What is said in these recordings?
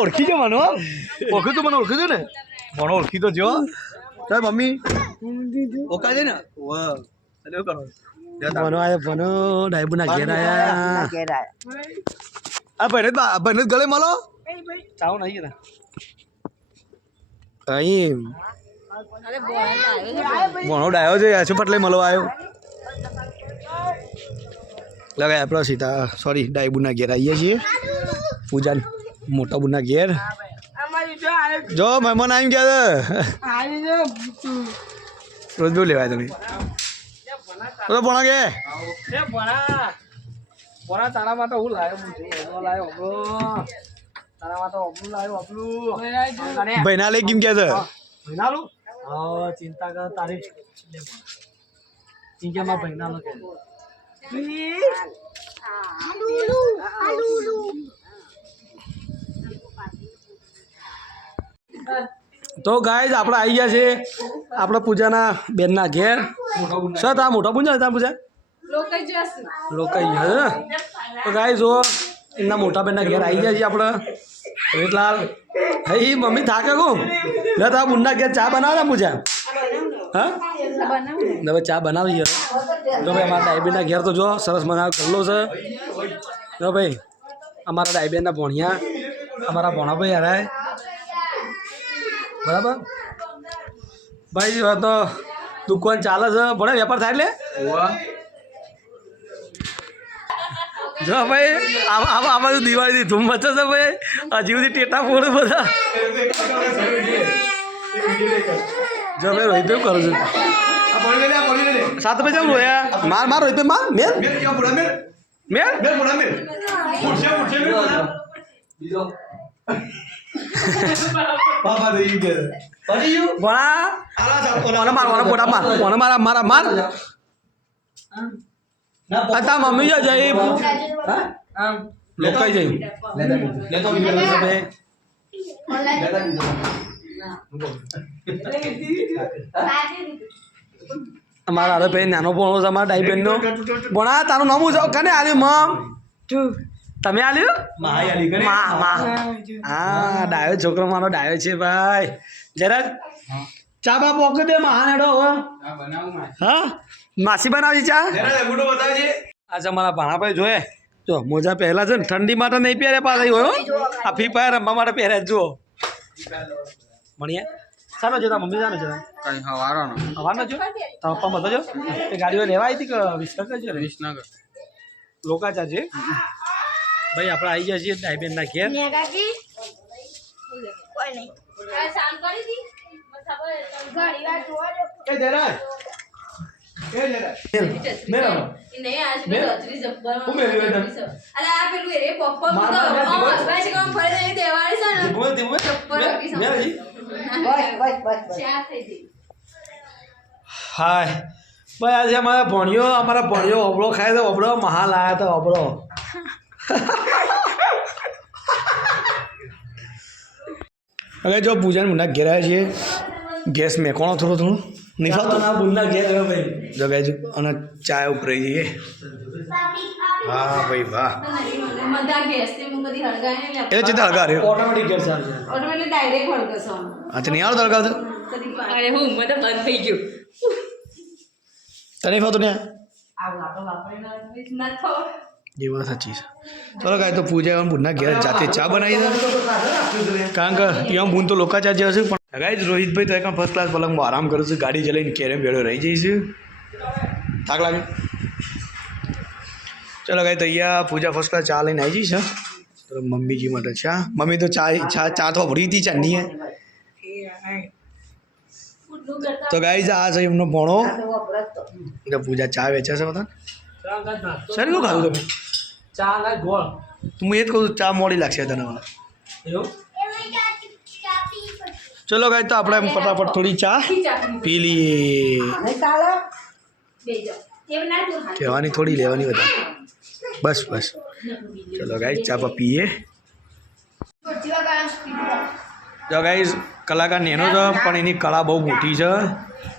ઓળખી છે મને ઓળખું તું મને ઓળખું છું ને. ભણો ઓળખી તો જો તાર મમ્મી. ઓકા છે ને? વાહ. અલે કરો? ભણો આયા ભણો. ડાયબુના ઘેર આયા. ઘેર આયા. આ જ જ ગળે મળો ચાવ નહીં ને અહીં ભણો ડાયો છે યાસુ પટલે મળવા આવ્યો? લગાય આપણો સીતા સોરી ડાયબુના ઘેર આવીએ છીએ. પૂજાન મોટા બુના ઘેર. જો આયો જો મહેમાન આવી ગયા રોજ બહુ લેવાય તમે. તો ભણા કે? ભણા ભણા તારા માટે હું લાવ્યો હું જોઈ એનો લાવ્યો તારા માટે લાવ્યો અબલું અને ભાઈના લે કેમ કે છે? ભૈનાલું હા ચિંતા કર તારી લે ભણા. ચિંતામાં કે તો ગાય આપણે આવી ગયા છે આપણા પૂજાના બેનના ઘેર. સર તા મોટા પૂજા તા પૂજા? લોકાઈ ગયા છે તો ગાય જો એમના મોટા બેનના ઘેર આવી ગયા છે આપણે. રોહિતલાલ. હઈ મમ્મી થાકે કહું લે આ મુન્ના ઘેર ચા બનાવે ને પૂજા? હા? હવે ચા બનાવી તો ભાઈ અમારા ડાયબેનના ઘેર તો જો સરસ મનાવ ગલ્લો છે. જો ભાઈ અમારા ડાયબેનના ભોણિયા અમારા ભોણાભાઈ હરાય બરાબર? ભાઈ તો દુકાન ચાલે છે. ભણે વેપાર થાય એટલે. જો ભાઈ આમાં તો દિવાળીની ધૂમ મચે છે ભાઈ. હજી સુધી ટેટા ફોડ બધા. જો મેં રોહિત કરું છું. સાત બજે જવું રોયા માર માર રોહિત માર મેર મેર કોને માર કોને પોતા માર. કોને મારા મારા માર. તા મમ્મી જો જઈ લોકાઈ જઈ અમારા અરે ભાઈ નાનો ભણો છે અમારા ડાઈ બહેનનો. ભણા તારું નામ છે? કને આલ્યું મમ? તમે આલ્યું? મા મા. હા ડાયો છોકરો મારો ડાયો છે ભાઈ. જરા ચા બા પોકે દે મહાન હેડો હા. માસી. બનાવી ચા? આજે અમારા ભાણાભાઈ જોયે જો મોજા પહેલા છે ને ઠંડી માટે નહીં પહેરે પાછા હોય હો. આ ફ્રી ફાયર રમવા માટે પહેરે જ જુઓ. ભણીએ સાનો જતા મમ્મી સાનો જતા કઈ હવારોનો હવાનો છો તો પપ્પા બતાજો એ ગાડીઓ લેવા આવી હતી કે વિસનગર છે? ને વિસનગર. લોકાચા છે? ભાઈ આપણે આવી ગયા છીએ ડાઈબેનના ઘેર. હાય. ભાઈ આજે અમારા ભણ્યો અમારા ભણ્યો અબળો ખાય તો અબળો મહાલ આવ્યા તો અબળો. હવે જો પૂજાને મુન્ના ઘેરાય છે છીએ. ગેસ મેકોણો થોડો થોડો. નહીં તો ના બુનના ઘેર આવ્યો ભાઈ. જગાઈ અને ચા રહી જઈએ. હા ભાઈ વાહ. એ ચિતા હળગા રહ્યો. ઓટોમેટિક ગેસ ચાલુ. ઓટોમેટિક ડાયરેક્ટ હળગશો અચ્છા નહીં આવતો હળગાવતો? અરે હું મને બંધ થઈ ગયું. તને ફાવતો ને આવું એ વાત સાચી છે. ચલો કાંઈ તો પૂજા એમ બુનના ઘેર જાતે ચા બનાવી દે. કારણ કે ત્યાં બુન તો લોકા ચા જશે પણ ગાઈ રોહિતભાઈ તો એક ફર્સ્ટ ક્લાસ પલંગમાં આરામ કરું છું. ગાડી ચલાવીને કેરેમ વેળો રહી જઈશું થાક લાગે? ચલો ગાઈ તો અહીંયા પૂજા ફર્સ્ટ ક્લાસ ચા લઈને આવી જઈશ. તો મમ્મીજી માટે ચા? મમ્મી તો ચા ચા ચા તો ભરી હતી ચા નહીં તો ગાઈ આ છે એમનો ભણો એટલે પૂજા ચા વેચે છે બધા સર શું ખાધું તમે ચા ગોળ હું એ જ કહું છું, ચા મોડી લાગશે તને. એવું? ચલો ગાય તો આપણે એમ ફટાફટ થોડી ચા પી લઈએ કહેવાની થોડી લેવાની વધારે. બસ બસ. ચલો ગાય ચા પા પીએ. જો ગાઈઝ કલાકાર નેનો છે પણ એની કળા બહુ મોટી છે.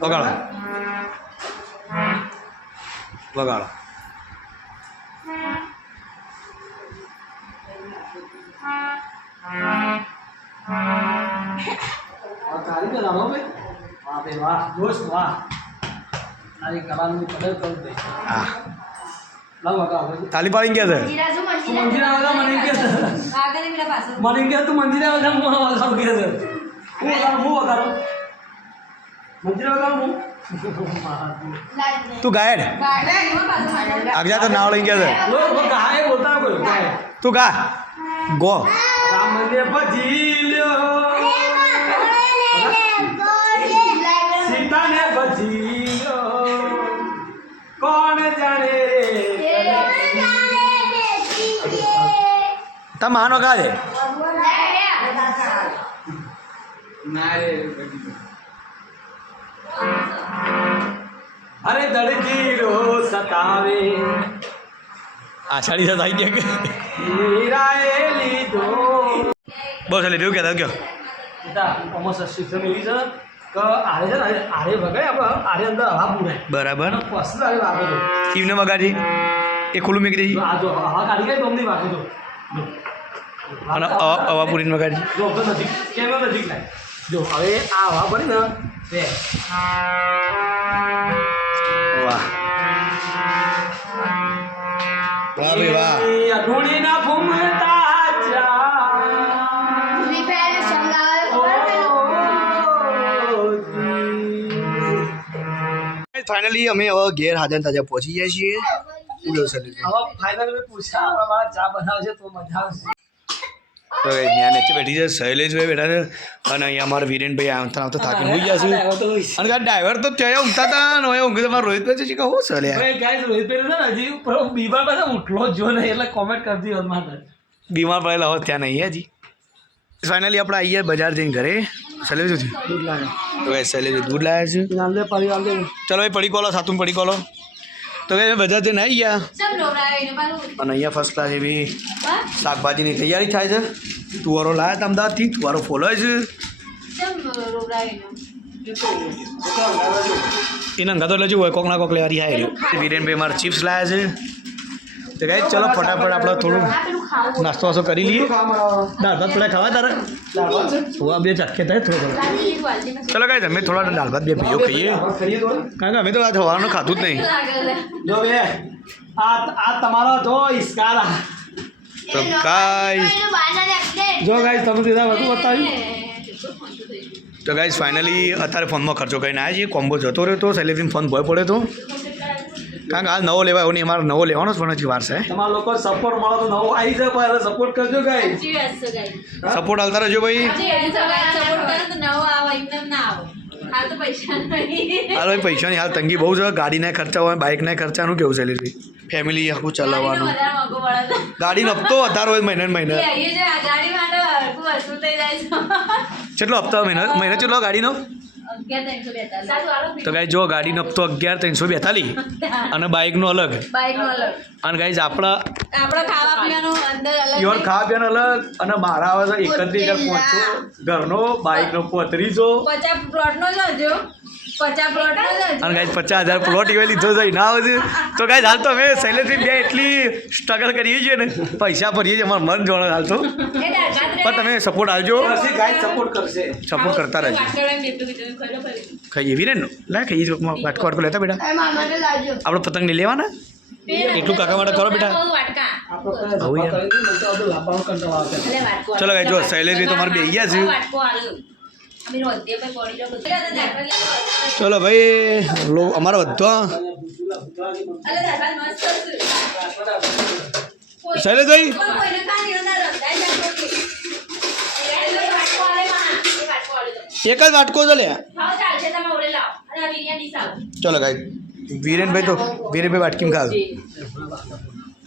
વગાડો. વગાડો. આ તો રામો ભાઈ. વાહ ભાઈ વાહ દોસ્ત વાહ. તારી કલાની કદર કરું ભાઈ. હા. તાલી પાડી ગયા છે? મંદિરે મને ગયા છે. મને એમ તું મંદિરે હું વગાડું છે. હું વગાડું હું વગાડું મંદિરે વગાડું તું ગાયડ? આગજા તો નાવ લઈ ગયા છે. ગાય ગાય. તું ગા. ગો. રામ મંદિર ભજી છે ના રે અરે દળજીરો સતાવે. આષાઢી આવી ગયા હીરાએ લીધો. બહુ ચાલે રહ્યું કહેતા કયો એવી છે કે આરે છે ને આરે વગાડે આપણે આરે અંદર હવા પૂરે. બરાબર. પસંદ આવે વાગે તો. ટીમને વગાડી એ ખુલ્લું મેકી દઈ આ જો હવા કાઢી ગઈ તો અમને વાગે તો. અને અવા પૂરીને વગાડી. જો તો નજીક કેમેરો નજીક જો હવે આ હવા પડી ને બે. વાહ. વાહ ભાઈ વાહ. અઢોણીના ફૂમતા ફાઇનલી અમે હવે ઘેર હાજર તાજા પહોંચી ગયા છીએ. હવે ફાઇનલ પૂછા ચા બનાવશે તો મજા આવશે. તો ત્યાં નીચે બેઠી છે શૈલેષભાઈ બેઠા છે અને અહીંયા અમારા વિરેનભાઈ આવતા આવતા થાકીને હોઈ ગયા અને. અને ડ્રાઈવર તો ત્યાં ઊંઘતા હતા ને હવે ઊંઘે તમારે રોહિતભાઈ છે કે હું સર ભાઈ રોહિતભાઈ ને હજી બીમાર પાસે ઉઠલો જ જો નહીં એટલે કોમેન્ટ કરતી મારે બીમાર પડેલા હોત ત્યાં નહીં હજી. ફાઇનલી આપણે આવીએ બજાર જઈને ઘરે. શૈલેષ થયું? દૂધ લાવ્યા તો શૈલેષ દૂધ લાવ્યા છે. ચલો ભાઈ પડી કોલો સાતું પડી કોલો. તો કે બધા જઈને આવી ગયા. અને અહીંયા ફર્સ્ટ ક્લાસ એવી શાકભાજીની તૈયારી થાય છે. તુવારો લાવ્યા હતા અમદાવાદથી તુવારો ફોલાય છે. એના અંગા લેજો હોય કોક ના કોક આવી રહ્યો. વિરેનભાઈ મારા ચિપ્સ લાયા છે. તો ગાઈ ચલો ફટાફટ આપણે થોડું નાસ્તો વાસ્તો કરી લઈએ દાળ ભાત થોડા ખાવા તારે હું આ બે ચાખે થાય થોડો થોડો ચલો ગાઈ તમે થોડા દાળ ભાત બે ભાઈઓ ખાઈએ ખરીએ તો કારણ કે અમે તો આજ હવાનું ખાધું જ નહીં જો બે આ આ તમારો જો ઇસ્કારા તો ગાઈસ જો ગાઈસ તમે સીધા બધું બતાવ્યું તો ગાઈસ ફાઇનલી અત્યારે ફોનમાં ખર્ચો કરીને આવ્યા છીએ કોમ્બો જતો રહ્યો તો સેલેરીમ ફોન ભય પડ્યો તો કારણ કે હાલ નવો લેવાય એવું નહીં અમારે નવો લેવાનો જ પણ હજી વાર છે. તમારા લોકો સપોર્ટ મળો તો નવો આવી જાય પણ સપોર્ટ કરજો ગાઈ સપોર્ટ હાલતા રહેજો ભાઈ. હાલ ભાઈ પૈસાની હાલ તંગી બહુ છે ગાડીના ખર્ચા હોય બાઇકને ખર્ચાનું કેવું સેલેરી ફેમિલી આખું ચલાવવાનું. ગાડી હપ્તો વધારો હોય મહિને મહિને. કેટલો હપ્તા મહિને મહિને કેટલો ગાડીનો? તો ગાઈ જો ગાડીનો હપ્તો અગિયાર ત્રણસો બેતાલીસ અને બાઇકનો અલગ. બાઈક નો અલગ. અને ગાઈઝ આપણા આપડે ખાવા પીવાનું અંદર અલગ ઈવન ખાવા પીવાનું અલગ અને મારા આવે છે એકત્રીસ હજાર પાંચસો ઘરનો બાઇકનો પોત્રીસો. પચાસ પ્લોટ નો જજો અને ગાઈઝ પચાસ હજાર પ્લોટ એવા લીધો છે ના આવે છે. તો ગાઈઝ હાલ તો અમે સેલેરી બે એટલી સ્ટ્રગલ કરીએ છીએ ને. પૈસા ભરીએ છીએ અમારું મન જોડે હાલ તો. એ પણ તમે સપોર્ટ આવજો સપોર્ટ કરતા રહેજો. ખાઈએ એવી ને? લા ખાઈએ છીએ. વાટકો વાટકો લેતા બેટા. આપણે પતંગ નહીં લેવાના? એટલું કાકા માટે કરો બેટા ચલો ગાઈ જો શૈલેષભાઈ તો મારે બે ગયા છે. ચલો ભાઈ અમારો બધો. બધા શૈલેષભાઈ એક જ વાટકો છે લે. ચલો ગાઈ વીરેનભાઈ તો વીરેનભાઈ વાટકીમ ખાવ.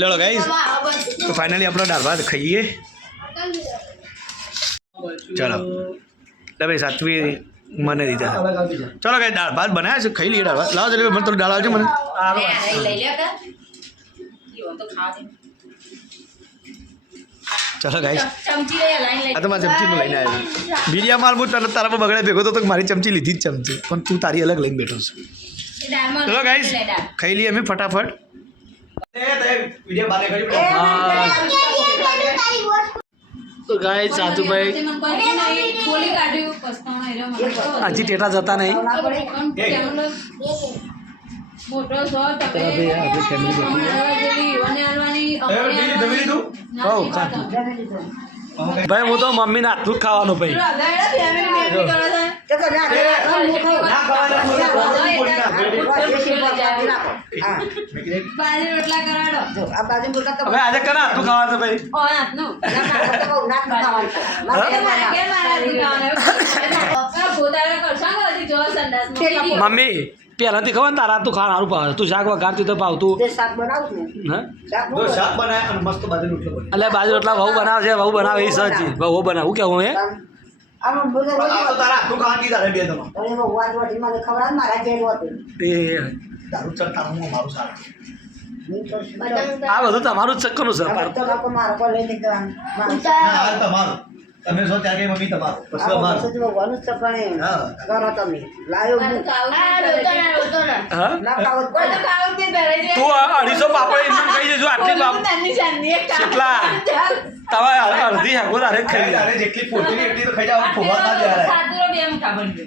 લડો ગાઈ તો ફાઇનલી આપણો દાળ ભાત ખાઈએ. ચાલો. લે ભાઈ સાત્વી મને દીધા અલગ આવી જાય ચલો ગાઈ દાળ ભાત બનાવ્યા છે ખાઈ લઈએ દાળ ભાત લાવો જલેબી મને થોડી દાળ આવજો મને ચલો ગાઈસ ચમચી લઈ લાઈન લઈ આ તો મારા ચમચી લઈને આવ્યો બીડિયા માલ હું તને તારા પર બગડે ભેગો તો તો મારી ચમચી લીધી જ ચમચી પણ તું તારી અલગ લઈને બેઠો છે દાળમાં ચલો ગાઈસ લે દાળ. ખાઈ લઈએ અમે ફટાફટ તો ગાય સાધુભાઈ. હજી ટેટા જતા નહીં. મોટો છો તમે પેલા ભાઈ. ના. ભાઈ હું તો હાથનું જ ખાવાનું ભાઈ આજે કના હાથનું ખાવાનું ભાઈ ખાવાનું? ને સંડાસમાં. મમ્મી પહેલાંથી ખબર ને તારા હાથનું ખાવાનું ભાવે. તું શાક વઘારતી તો ભાવતું. હા? શાક બનાય અને મસ્ત બાજરી રોટલો એટલે બાજુ એટલા વહુ બનાવે છે વહુ બનાવે એ સહજી વહુ બનાવું. કેવું હે? તો તમારે એ આ બધું તમારું જ ચક્કરનું છે. તમારું તમે છો ત્યાં ગઈ મમ્મી તમારો. પછી અમારું. હા મારે તો ખાવું જ નથી. હા કોઈ તો ખાવું જ ધરે છે. તું અઢીસો પાપડ એમને કહી દેજો આટલી ઓલું નાની શાની એક કેટલા? તમે અડધી હાગો તારે ખાઈ તારે જેટલી પોતીની એટલી તો ખાઈ જાવ ફોવા ના દે સાદુરો બે મુઠ્ઠા બનજો.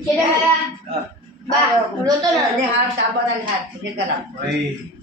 હા. ભાઈ રાગ કર્યો તો એ બનાવો. હા, તમારે તો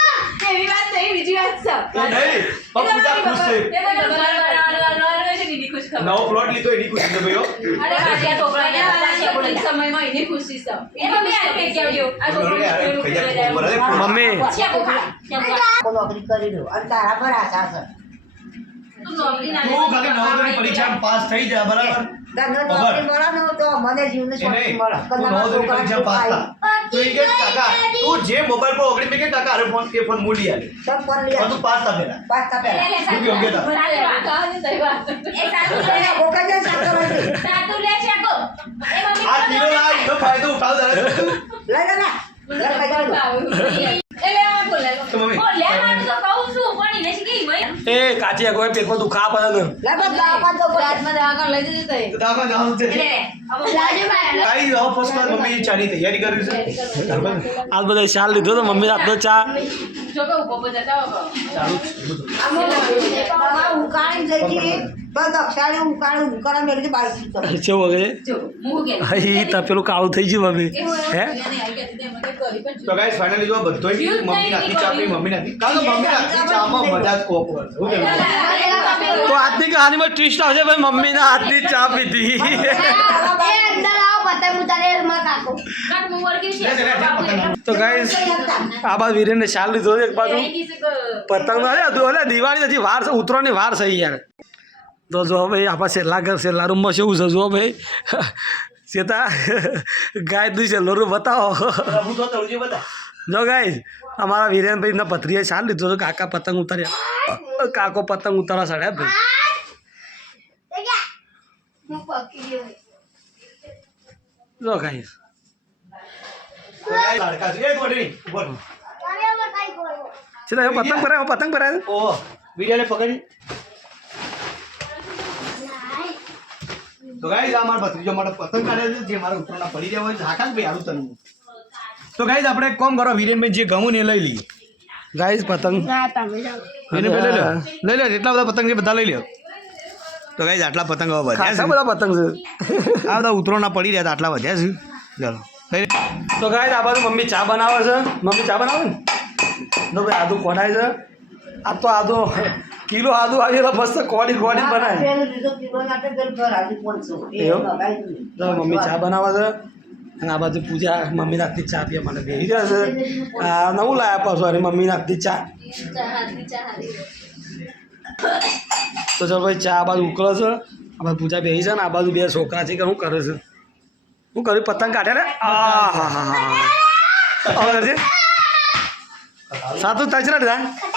મસ્ત આદુ સરસ. એ રે એ રે એ ને હા આજ ખબર. પડી એ જાય ગોળી કઈ લાગે? કપડીની આ ચા બનાવી દો. એ ને હા હવે આ રાત કરી એટલી. અને તારા જવું છે. તું. એ છે. એ મમ્મી આ ખાલી નવોદયની પરીક્ષામાં પાસ થઈ જા બરાબર મને જીવને શાંતિ મળે નવોદયની પાસ થા તું જે મોબાઈલ પર ઓગણીસ મેં કે ટકા અરે ફોન એ ફોન લે પાસ થા પાસ થા લે, લે, કે લે. લે આ કિલો ના એનો ફાયદો લે લે લે. લે. એ કાચી કોઈ પેકો તું ખા ને આજ બધા શાલ લીધો તો મમ્મી રાતનો ચા. ચાલુ ઉકાળી ઉકાળી કે. હઈ તા. પેલું કાળું થઈ ગયું મમ્મી. હે? તો ગાઈસ ફાઇનલી જો બધો મમ્મી નાખી ચા પી મમ્મી નાખી. કાલ મમ્મી નાખી ચામાં મજા જ કોક તો આજની કહાનીમાં ટ્વિસ્ટ આવશે ભાઈ મમ્મીના હાથની ચા પીધી. તો ગાઈસ આ બાજુ વીરેનને શાલ લીધો એક બાજુ. પતંગ અરે હતું અરે દિવાળી હજી વાર છે ઉતરવાની વાર છે યાર. તો જો ભાઈ આપણા છેલ્લા ઘર છેલ્લા રૂમમાં શું છે જો ભાઈ. સીતા ગાય તું છેલ્લો રૂમ બતાવો. જો ગાય અમારા વીરેનભાઈ એમના પત્રીએ શાલ લીધો તો કાકા પતંગ ઉતાર્યા. કાકો પતંગ ઉતારવા સાડ્યા ભાઈ. જો ગાય પતંગ ભરાય પતંગ ભરાય. ઓ વિડિયાને પકડી. તો ગાઈઝ આ મારા ભત્રીજો માટે પતંગ કાઢે છે જે મારા ઉતરણા પડી રહ્યા હોય છે હાકા જ ભાઈ આવું તનું. તો ગાઈઝ આપણે એક કોમ કરો વિરેનભાઈ જે ગમું ને લઈ લઈ લઈએ. ગાઈસ પતંગ. લઈ લો. લઈ લો એટલા બધા પતંગ છે બધા લઈ લો. તો ગાઈઝ આટલા પતંગ હવે વધ્યા છે. બધા પતંગ છે. આ બધા ઉતરોના પડી રહ્યા હતા આટલા વધ્યા છે. ચાલો તો ગાય આ બાજુ મમ્મી ચા બનાવે છે. મમ્મી ચા બનાવે ને તો ભાઈ આદુ કોડાય છે. આ તો આદુ કિલો આદુ આવેલા મસ્ત કોડી કોડી બનાય? તો મમ્મી ચા બનાવે છે? અને આ બાજુ પૂજા મમ્મી નાખતી ચા પીએ મને બેસી રહ્યા છે. આ નવું લાયા પાછું અરે મમ્મી નાખતી ચા. તો ચાલો ભાઈ ચા આ બાજુ ઉકળે છે. આ બાજુ પૂજા બેસી છે ને આ બાજુ બે છોકરા છે કે શું કરે છે? શું કર્યું? પતંગ કાઢ્યા ને? આ હા હા હા સાતું થાય છે ને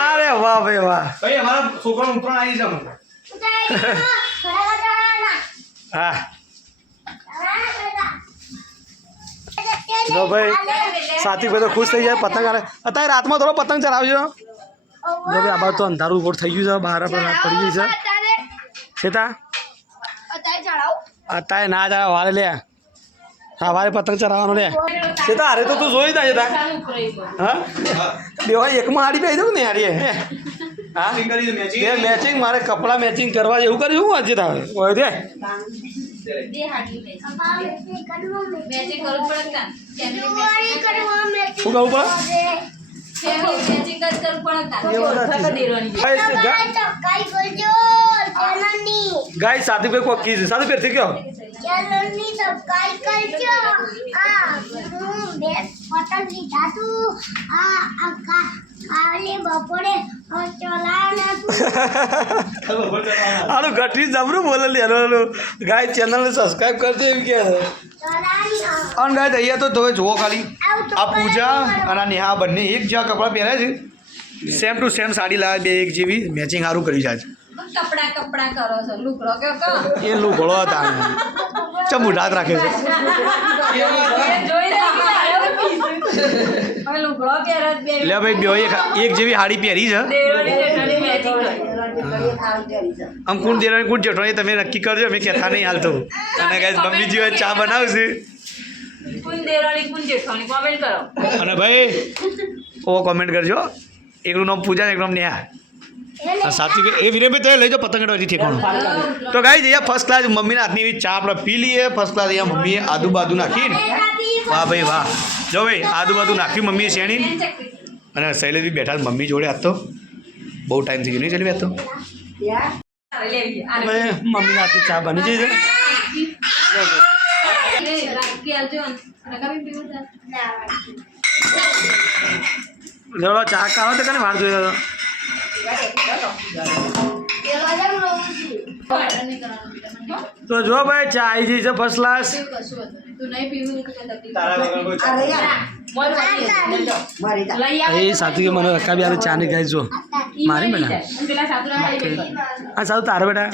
અરે વાહ ભાઈ વાહ. ભાઈ અમારા છોકરાનું ઉતરણ આવી છે હા. જો ભાઈ સાથી ભાઈ તો ખુશ થઈ જાય પતંગ આલે. અત્યારે રાતમાં થોડો પતંગ ચલાવજો. જો ભાઈ આ બાજુ તો અંધારું ગોળ થઈ ગયું છે બહાર આપણે પડી ગઈ છે. સીતા અત્યારે ના જાય વારે લે. સવારે પતંગ ચલાવવાનો લે તો હારે તો તું જોઈ જાય તા. હા? દેવાય એકમાં હાડી પહેરી દઉં ને હાડીએ હા. બે મેચિંગ મારે કપડાં મેચિંગ કરવા એવું કર્યું હું આજે તારે? હોય દે. શું કરવું પડે? જ કરવું પડે કાં? એ વાત સાચી. ઓળખાણ દેવાની છે. ગાય ગાય સાથે ભાઈ કોઈ કીધું સાથે આ થઈ ગયો બપોરે ચલાવના આનું ઘટી જબરું બોલે લે હેલો હેલો. ગાય ચેનલને સબસ્ક્રાઈબ કરજે એમ કે છે. અને ગાય અહીંયા તો તમે જુઓ ખાલી. આ પૂજા અને આ નેહા બંને એક જેવા કપડાં પહેર્યા છે. સેમ ટુ સેમ સાડી લાવે બે એક જેવી. મેચિંગ સારું કરી જાય પણ કપડાં કપડા કરો છો? લુગડો કે કો? એ લુગડો હતા ચમુ રાત રાખે છે? લે ભાઈ બે એક એક જેવી સાડી પહેરી છે. આમ કોણ દેરાણી કોણ જેઠાણી તમે નક્કી કરજો અમે કહેતા નહીં હાલતો અને ગાય મમ્મી હોય ચા બનાવશે. અને ભાઈ ઓ કોમેન્ટ કરજો. એકનું નામ પૂજા એકનું નામ નેહા. સાચું કે? એ વિરેનભાઈ તો લઈ જાઓ પતંગ કડવાથી ઠેકાણું તો ગાઈ જઈએ ફર્સ્ટ ક્લાસ મમ્મીના હાથની એવી ચા આપણે પી લઈએ. ફર્સ્ટ ક્લાસ અહીંયા મમ્મીએ આદુ બાદુ નાખીને વાહ ભાઈ વાહ. જો ભાઈ આદુ બાદુ નાખ્યું મમ્મીએ શેણી. અને શૈલેષ બી બેઠા મમ્મી જોડે આજ તો. બહુ ટાઈમ થઈ ગયો નહીં આજ તો. મમ્મીના હાથની ચા બની જઈ છે? ચલો ચા કાઢો તો કને વાર જોઈ તો જો ભાઈ ચા આવી જઈ છે ફર્સ્ટ ક્લાસ. એ સાચું કે મને રકાબી આરે ચા ની ગાય જો. મારી બેટા. આ સારું તારે બેટા.